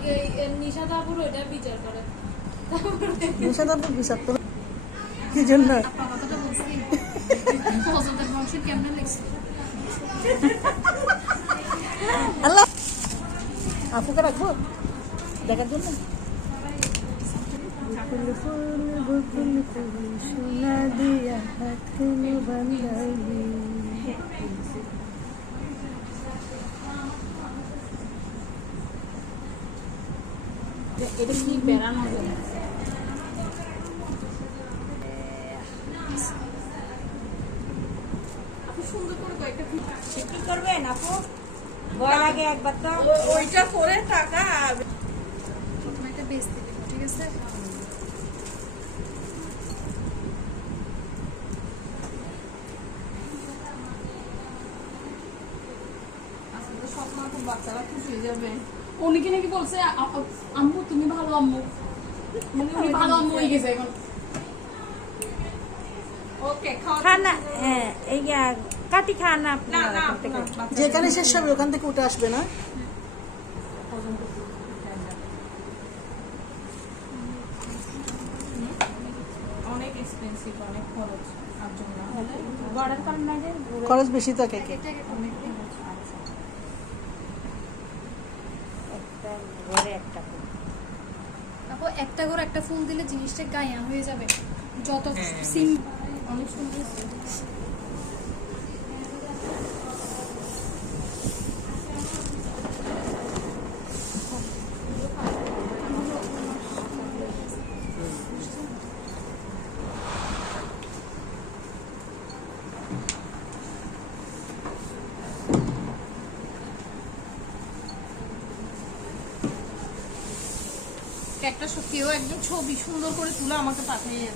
আগে এই নিশা তারপর ওইটা বিচার করে। তারপরে নিষেধাত্মক বিচার তো। কি জন্য? কথাটা বলছি কেমনে লিখছে আল্লাহ! আপুকে রাখব? দেখার জন্য? বকুল ফুল বকুল ফুল সোনা দিয়া হাত বান্ধাইলি এটা কি বেড়ানো যায় আপনি সুন্দর করে কয়েকটা কি করবেন আপু? ভয় লাগে একবার তো। ওইটা করে টাকা। আর প্রথমে একটা বেচতে দেবো ঠিক আছে? স্বপ্ন বাচ্চারা খুশি হয়ে যাবে। উনিকে নাকি বলছে আম্মু তুমি ভালো আম্মু। মানে উনি ভালো আম্মু হয়ে গেছে এখন। হ্যাঁ এই আহ, কাটি খান না আপনার না এখান থেকে না, বাচ্চা- যেখানে শেষ হবে ওখান থেকে উঠে আসবে না? অনেক এক্সপেন্সিভ অনেক খরচ বেশি থাকে কে অনেক খরচ একটা ঘরে একটা ফুল। আপু একটা করে একটা ফুল দিলে জিনিসটা গায়া হয়ে যাবে। যত সিম অনেক সুন্দর। একটা কেউ একজন ছবি সুন্দর করে তুলে আমাকে পাঠিয়ে